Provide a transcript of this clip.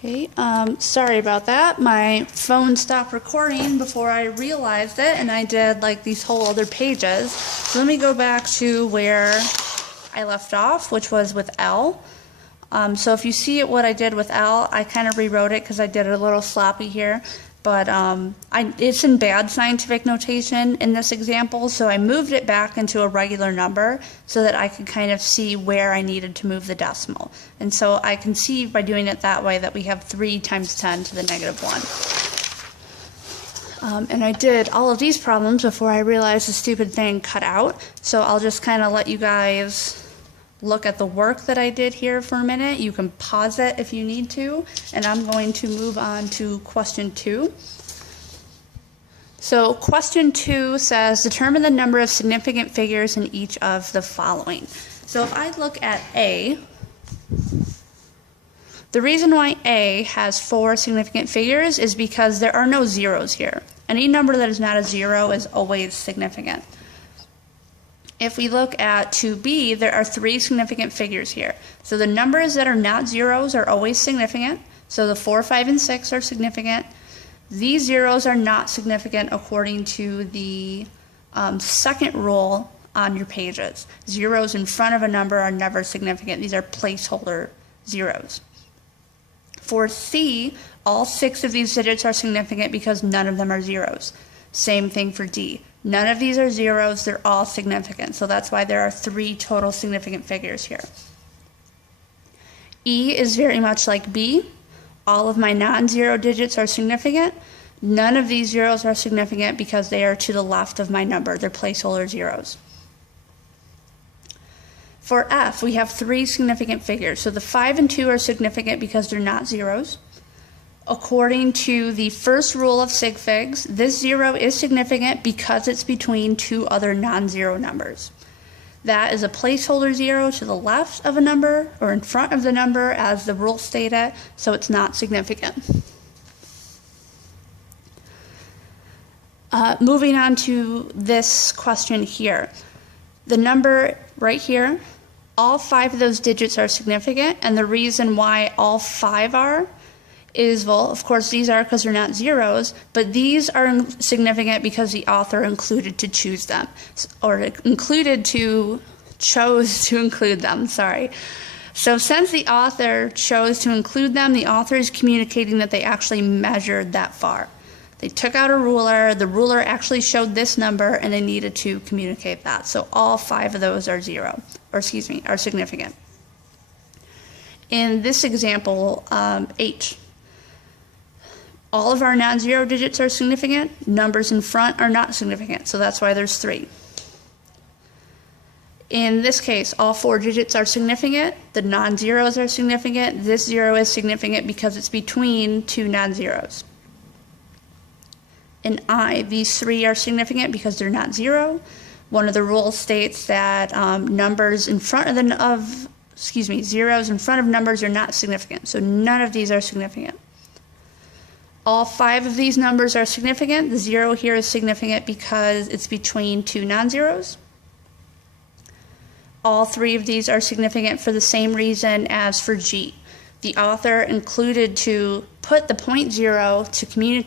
Hey, sorry about that. My phone stopped recording before I realized it, and I did like these whole other pages. So let me go back to where I left off, which was with L. So if you see what I did with L, I kind of rewrote it because I did it a little sloppy here. But it's in bad scientific notation in this example, so I moved it back into a regular number so that I could kind of see where I needed to move the decimal. And so I can see by doing it that way that we have 3 times 10 to the negative 1. And I did all of these problems before I realized the stupid thing cut out, so I'll just kind of let you guys look at the work that I did here for a minute. You can pause it if you need to, and I'm going to move on to question 2. So question 2 says, determine the number of significant figures in each of the following. So if I look at A, the reason why A has 4 significant figures is because there are no zeros here. Any number that is not a zero is always significant. If we look at 2b, there are 3 significant figures here. So the numbers that are not zeros are always significant. So the 4, 5, and 6 are significant. These zeros are not significant according to the second rule on your pages. Zeros in front of a number are never significant. These are placeholder zeros. For C, all 6 of these digits are significant because none of them are zeros. Same thing for D. None of these are zeros, they're all significant. So that's why there are 3 total significant figures here. E is very much like B. All of my non-zero digits are significant. None of these zeros are significant because they are to the left of my number. They're placeholder zeros. For F, we have 3 significant figures. So the 5 and 2 are significant because they're not zeros. According to the first rule of SigFigs, this 0 is significant because it's between 2 other non-zero numbers. That is a placeholder 0 to the left of a number, or in front of the number as the rules state it, so it's not significant. Moving on to this question here. The number right here, all 5 of those digits are significant, and the reason why all 5 are is, well, of course these are because they're not zeros, but these are significant because the author included to choose them, or chose to include them, sorry. So since the author chose to include them, the author is communicating that they actually measured that far. They took out a ruler, the ruler actually showed this number, and they needed to communicate that. So all 5 of those are are significant. In this example, H. All of our non-zero digits are significant. Numbers in front are not significant, so that's why there's 3. In this case, all 4 digits are significant. The non-zeros are significant. This 0 is significant because it's between 2 non-zeros. In I, these 3 are significant because they're not zero. One of the rules states that zeros in front of numbers are not significant, so none of these are significant. All 5 of these numbers are significant. The 0 here is significant because it's between 2 non-zeros. All 3 of these are significant for the same reason as for G. The author included to put the point 0 to communicate